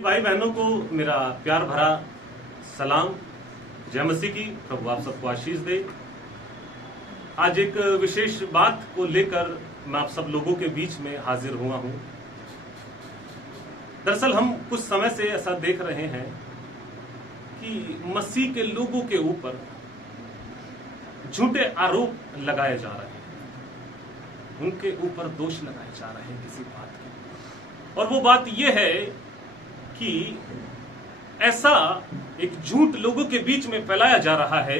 भाई बहनों को मेरा प्यार भरा सलाम। जय मसीह की। प्रभु आप सबको आशीष दे। आज एक विशेष बात को लेकर मैं आप सब लोगों के बीच में हाजिर हुआ हूं। दरअसल हम कुछ समय से ऐसा देख रहे हैं कि मसीह के लोगों के ऊपर झूठे आरोप लगाए जा रहे हैं, उनके ऊपर दोष लगाए जा रहे हैं किसी बात के। और वो बात यह है कि ऐसा एक झूठ लोगों के बीच में फैलाया जा रहा है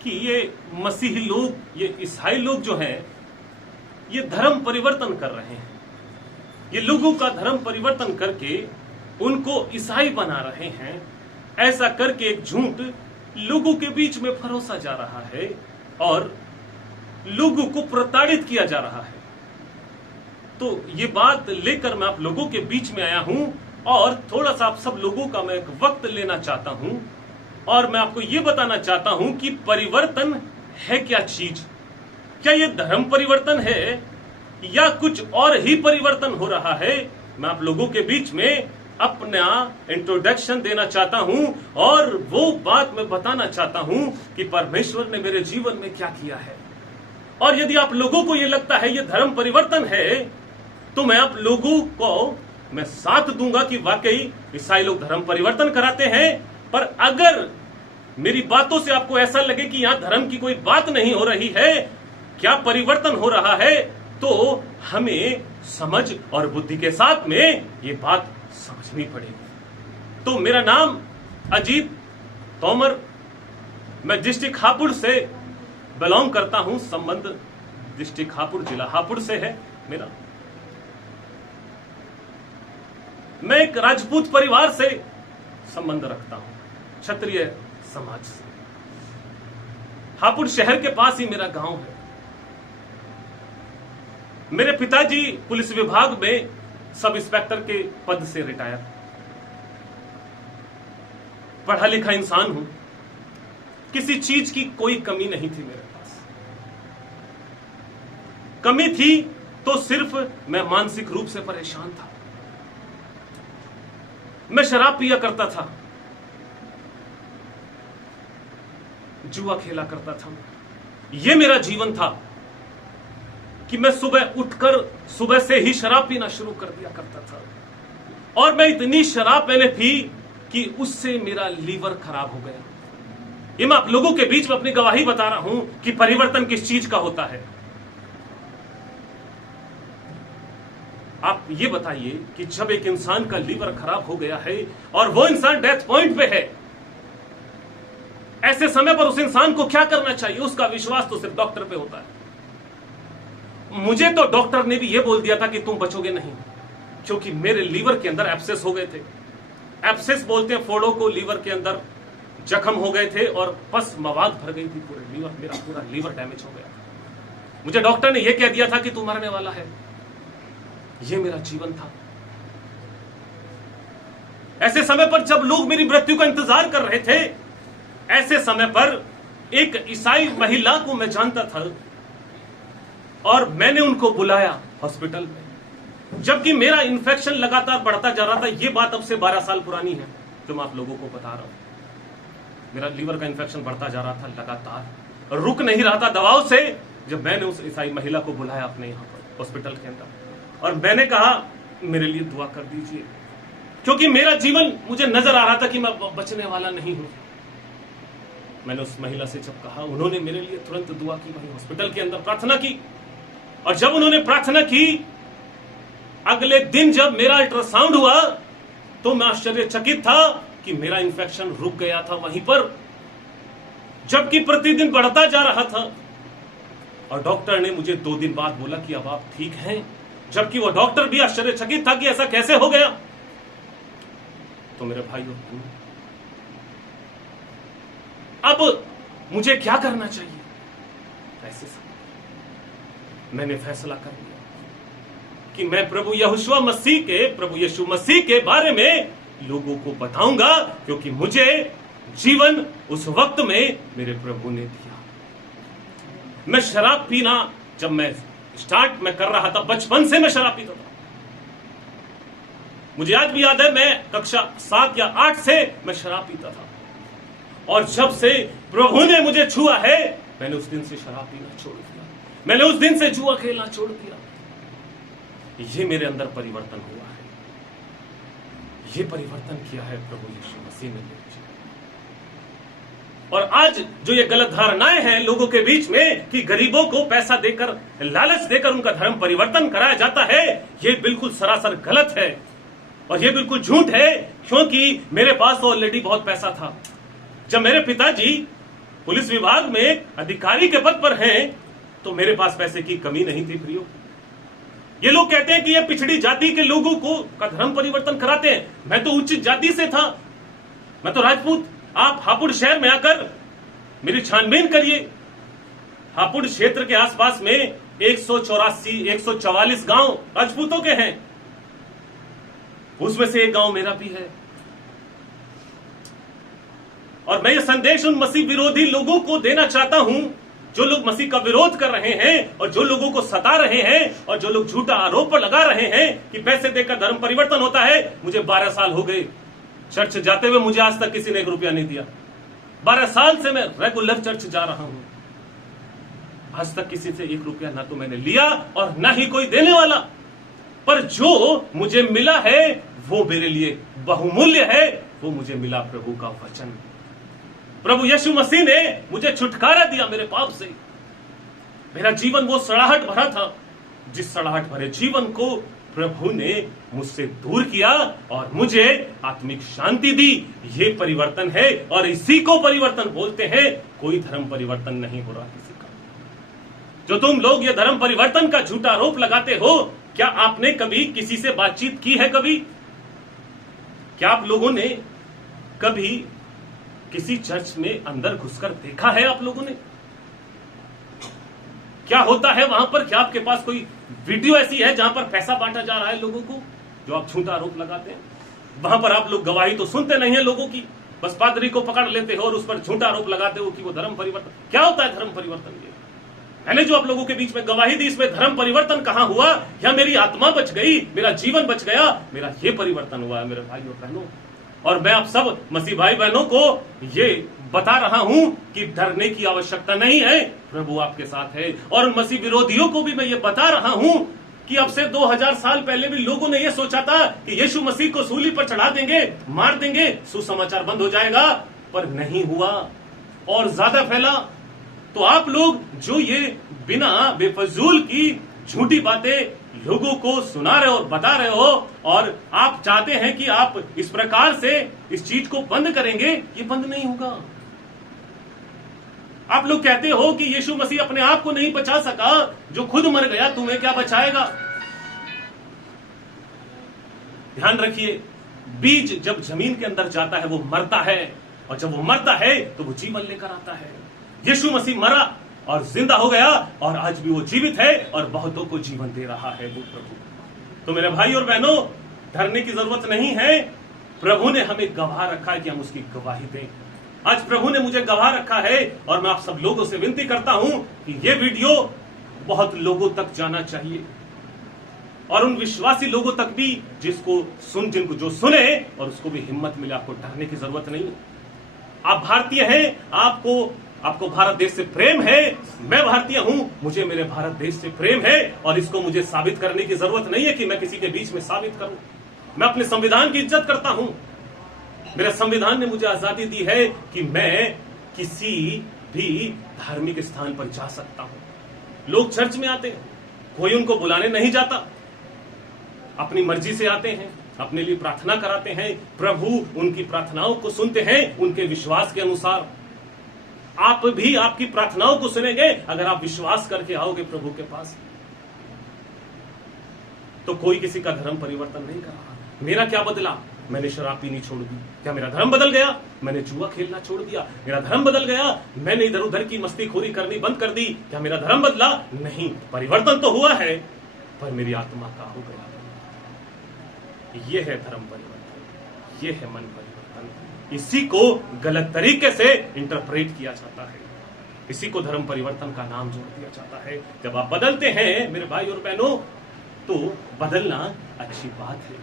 कि ये मसीही लोग, ये ईसाई लोग जो हैं, ये धर्म परिवर्तन कर रहे हैं। ये लोगों का धर्म परिवर्तन करके उनको ईसाई बना रहे हैं। ऐसा करके एक झूठ लोगों के बीच में परोसा जा रहा है और लोगों को प्रताड़ित किया जा रहा है। तो ये बात लेकर मैं आप लोगों के बीच में आया हूं और थोड़ा सा आप सब लोगों का मैं एक वक्त लेना चाहता हूं और मैं आपको ये बताना चाहता हूं कि परिवर्तन है क्या चीज। क्या ये धर्म परिवर्तन है या कुछ और ही परिवर्तन हो रहा है। मैं आप लोगों के बीच में अपना इंट्रोडक्शन देना चाहता हूं और वो बात मैं बताना चाहता हूं कि परमेश्वर ने मेरे जीवन में क्या किया है। और यदि आप लोगों को ये लगता है ये धर्म परिवर्तन है तो मैं आप लोगों को मैं साथ दूंगा कि वाकई ईसाई लोग धर्म परिवर्तन कराते हैं। पर अगर मेरी बातों से आपको ऐसा लगे कि यहां धर्म की कोई बात नहीं हो रही है, क्या परिवर्तन हो रहा है, तो हमें समझ और बुद्धि के साथ में ये बात समझनी पड़ेगी। तो मेरा नाम अजीत तोमर, मैं डिस्ट्रिक्ट हापुड़ से बिलोंग करता हूं। संबंध डिस्ट्रिक्ट हापुड़, जिला हापुड़ से है मेरा। मैं एक राजपूत परिवार से संबंध रखता हूं, क्षत्रिय समाज से। हापुड़ शहर के पास ही मेरा गांव है। मेरे पिताजी पुलिस विभाग में सब इंस्पेक्टर के पद से रिटायर। पढ़ा लिखा इंसान हूं, किसी चीज की कोई कमी नहीं थी मेरे पास। कमी थी तो सिर्फ मैं मानसिक रूप से परेशान था। मैं शराब पिया करता था, जुआ खेला करता था। यह मेरा जीवन था कि मैं सुबह उठकर सुबह से ही शराब पीना शुरू कर दिया करता था। और मैं इतनी शराब मैंने पी कि उससे मेरा लीवर खराब हो गया। ये मैं आप लोगों के बीच में अपनी गवाही बता रहा हूं कि परिवर्तन किस चीज का होता है। आप ये बताइए कि जब एक इंसान का लीवर खराब हो गया है और वो इंसान डेथ पॉइंट पे है, ऐसे समय पर उस इंसान को क्या करना चाहिए। उसका विश्वास तो सिर्फ डॉक्टर पे होता है। मुझे तो डॉक्टर ने भी ये बोल दिया था कि तुम बचोगे नहीं, क्योंकि मेरे लीवर के अंदर एब्सेस हो गए थे। एब्सेस बोलते हैं फोड़ों को, लीवर के अंदर जख्म हो गए थे और पस मवाद भर गई थी पूरे लीवर। मेरा पूरा लीवर डैमेज हो गया। मुझे डॉक्टर ने यह कह दिया था कि तू मरने वाला है। यह मेरा जीवन था। ऐसे समय पर जब लोग मेरी मृत्यु का इंतजार कर रहे थे, ऐसे समय पर एक ईसाई महिला को मैं जानता था और मैंने उनको बुलाया हॉस्पिटल में। जबकि मेरा इन्फेक्शन लगातार बढ़ता जा रहा था। यह बात अब से 12 साल पुरानी है जो मैं आप लोगों को बता रहा हूं। मेरा लीवर का इन्फेक्शन बढ़ता जा रहा था लगातार, रुक नहीं रहा था दवाओं से। जब मैंने उस ईसाई महिला को बुलाया अपने यहां पर हॉस्पिटल के अंदर और मैंने कहा मेरे लिए दुआ कर दीजिए, क्योंकि मेरा जीवन मुझे नजर आ रहा था कि मैं बचने वाला नहीं हूं। मैंने उस महिला से जब कहा, उन्होंने मेरे लिए तुरंत दुआ की, वहीं हॉस्पिटल के अंदर प्रार्थना की। और जब उन्होंने प्रार्थना की, अगले दिन जब मेरा अल्ट्रासाउंड हुआ तो मैं आश्चर्यचकित था कि मेरा इन्फेक्शन रुक गया था वहीं पर, जबकि प्रतिदिन बढ़ता जा रहा था। और डॉक्टर ने मुझे 2 दिन बाद बोला कि अब आप ठीक हैं, जबकि वो डॉक्टर भी आश्चर्यचकित था कि ऐसा कैसे हो गया। तो मेरे भाइयों, अब मुझे क्या करना चाहिए। ऐसे समय मैंने फैसला कर लिया कि मैं प्रभु यीशु मसीह के बारे में लोगों को बताऊंगा, क्योंकि मुझे जीवन उस वक्त में मेरे प्रभु ने दिया। मैं शराब पीना जब मैं स्टार्ट में कर रहा था, बचपन से मैं शराब पीता था। मुझे आज भी याद है, मैं कक्षा 7 या 8 से मैं शराब पीता था, और जब से प्रभु ने मुझे छुआ है, मैंने उस दिन से शराब पीना छोड़ दिया, मैंने उस दिन से जुआ खेलना छोड़ दिया। ये मेरे अंदर परिवर्तन हुआ है, ये परिवर्तन किया है प्रभु यीशु मसीह ने मेरे जीवन। और आज जो ये गलत धारणाएं हैं लोगों के बीच में कि गरीबों को पैसा देकर, लालच देकर उनका धर्म परिवर्तन कराया जाता है, ये बिल्कुल सरासर गलत है और ये बिल्कुल झूठ है, क्योंकि मेरे पास तो ऑलरेडी बहुत पैसा था। जब मेरे पिताजी पुलिस विभाग में अधिकारी के पद पर हैं, तो मेरे पास पैसे की कमी नहीं थी प्रियो। ये लोग कहते हैं कि ये पिछड़ी जाति के लोगों को का धर्म परिवर्तन कराते हैं। मैं तो उच्च जाति से था, मैं तो राजपूत। आप हापुड़ शहर में आकर मेरी छानबीन करिए। हापुड़ क्षेत्र के आसपास में 144 गांव राजपूतों के हैं, उसमें से एक गांव मेरा भी है। और मैं ये संदेश उन मसीह विरोधी लोगों को देना चाहता हूं जो लोग मसीह का विरोध कर रहे हैं और जो लोगों को सता रहे हैं और जो लोग झूठा आरोप लगा रहे हैं कि पैसे देकर धर्म परिवर्तन होता है। मुझे 12 साल हो गए चर्च जाते हुए, मुझे आज तक किसी ने 1 रुपया नहीं दिया। 12 साल से मैं रेगुलर चर्च जा रहा हूं, आज तक किसी से 1 रुपया ना तो मैंने लिया और ना ही कोई देने वाला। पर जो मुझे मिला है वो मेरे लिए बहुमूल्य है, वो मुझे मिला प्रभु का वचन। प्रभु यीशु मसीह ने मुझे छुटकारा दिया मेरे पाप से। मेरा जीवन वो सड़ाहट भरा था, जिस सड़ाहट भरे जीवन को प्रभु ने मुझसे दूर किया और मुझे आत्मिक शांति दी। ये परिवर्तन है और इसी को परिवर्तन बोलते हैं। कोई धर्म परिवर्तन नहीं हो रहा किसी का। जो तुम लोग ये धर्म परिवर्तन का झूठा आरोप लगाते हो, क्या आपने कभी किसी से बातचीत की है? कभी क्या आप लोगों ने कभी किसी चर्च में अंदर घुसकर देखा है? आप लोगों ने क्या होता है वहां पर? क्या आपके पास कोई वीडियो ऐसी है जहां पर पैसा बांटा जा रहा है लोगों को, जो आप झूठा आरोप लगाते हैं? वहां पर आप लोग गवाही तो सुनते नहीं है लोगों की, बस पादरी को पकड़ लेते हो और उस पर झूठा आरोप लगाते हो कि वो धर्म परिवर्तन। क्या होता है धर्म परिवर्तन? ये मैंने जो आप लोगों के बीच में गवाही दी, इसमें धर्म परिवर्तन कहां हुआ? या मेरी आत्मा बच गई, मेरा जीवन बच गया? मेरा ये परिवर्तन हुआ है मेरे भाई और बहनों। और मैं आप सब मसीह भाई बहनों को ये बता रहा हूं कि डरने की आवश्यकता नहीं है, प्रभु आपके साथ है। और मसीह विरोधियों को भी मैं ये बता रहा हूं कि अब से 2000 साल पहले भी लोगों ने ये सोचा था कि यीशु मसीह को सूली पर चढ़ा देंगे, मार देंगे, सुसमाचार बंद हो जाएगा, पर नहीं हुआ और ज्यादा फैला। तो आप लोग जो ये बिना बेफजूल की झूठी बातें लोगों को सुना रहे हो और बता रहे हो, और आप चाहते हैं कि आप इस प्रकार से इस चीज को बंद करेंगे, ये बंद नहीं होगा। आप लोग कहते हो कि यीशु मसीह अपने आप को नहीं बचा सका, जो खुद मर गया तुम्हें क्या बचाएगा? ध्यान रखिए, बीज जब जमीन के अंदर जाता है वो मरता है, और जब वो मरता है तो वो जीवन लेकर आता है। यीशु मसीह मरा और जिंदा हो गया, और आज भी वो जीवित है और बहुतों को जीवन दे रहा है वो प्रभु। तो मेरे भाई और बहनों, डरने की जरूरत नहीं है। प्रभु ने हमें गवाह रखा है कि हम उसकी गवाही दें। आज प्रभु ने मुझे गवाह रखा है, और मैं आप सब लोगों से विनती करता हूं कि ये वीडियो बहुत लोगों तक जाना चाहिए, और उन विश्वासी लोगों तक भी जिनको जो सुने और उसको भी हिम्मत मिले। आपको डरने की जरूरत नहीं। आप भारतीय हैं, आपको भारत देश से प्रेम है। मैं भारतीय हूं, मुझे मेरे भारत देश से प्रेम है, और इसको मुझे साबित करने की जरूरत नहीं है कि मैं किसी के बीच में साबित करूं। मैं अपने संविधान की इज्जत करता हूं। मेरा संविधान ने मुझे आजादी दी है कि मैं किसी भी धार्मिक स्थान पर जा सकता हूं। लोग चर्च में आते हैं, कोई उनको बुलाने नहीं जाता, अपनी मर्जी से आते हैं, अपने लिए प्रार्थना कराते हैं। प्रभु उनकी प्रार्थनाओं को सुनते हैं उनके विश्वास के अनुसार। आप भी आपकी प्रार्थनाओं को सुनेंगे अगर आप विश्वास करके आओगे प्रभु के पास। तो कोई किसी का धर्म परिवर्तन नहीं कर रहा। मेरा क्या बदला? मैंने शराब पीनी छोड़ दी। क्या मेरा धर्म बदल गया? मैंने जुआ खेलना छोड़ दिया। मेरा धर्म बदल गया? मैंने इधर उधर की मस्तीखोरी करनी बंद कर दी। क्या मेरा धर्म बदला? नहीं। परिवर्तन तो हुआ है, पर मेरी आत्मा का हो गया। ये है धर्म परिवर्तन, ये है मन परिवर्तन। इसी को गलत तरीके से इंटरप्रेट किया जाता है, इसी को धर्म परिवर्तन का नाम जोड़ दिया जाता है। जब आप बदलते हैं मेरे भाई और बहनों, तो बदलना अच्छी बात है।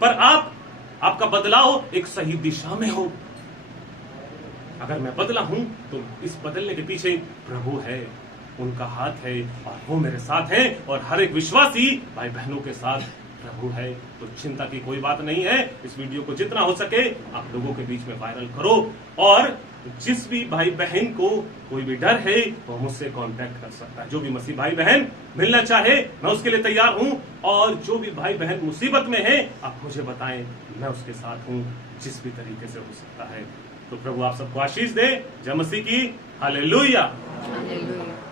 पर आपका बदलाव एक सही दिशा में हो। अगर मैं बदला हूं तो इस बदलने के पीछे प्रभु है, उनका हाथ है और वो मेरे साथ है, और हर एक विश्वासी भाई बहनों के साथ प्रभु है। तो चिंता की कोई बात नहीं है। इस वीडियो को जितना हो सके आप लोगों के बीच में वायरल करो, और जिस भी भाई बहन को कोई भी डर है वो मुझसे कांटेक्ट कर सकता है। जो भी मसीह भाई बहन मिलना चाहे मैं उसके लिए तैयार हूं, और जो भी भाई बहन मुसीबत में है आप मुझे बताएं, मैं उसके साथ हूं जिस भी तरीके से हो सकता है। तो प्रभु आप सबको आशीष दे। जय मसीह की। हालेलुया। हालेलुया।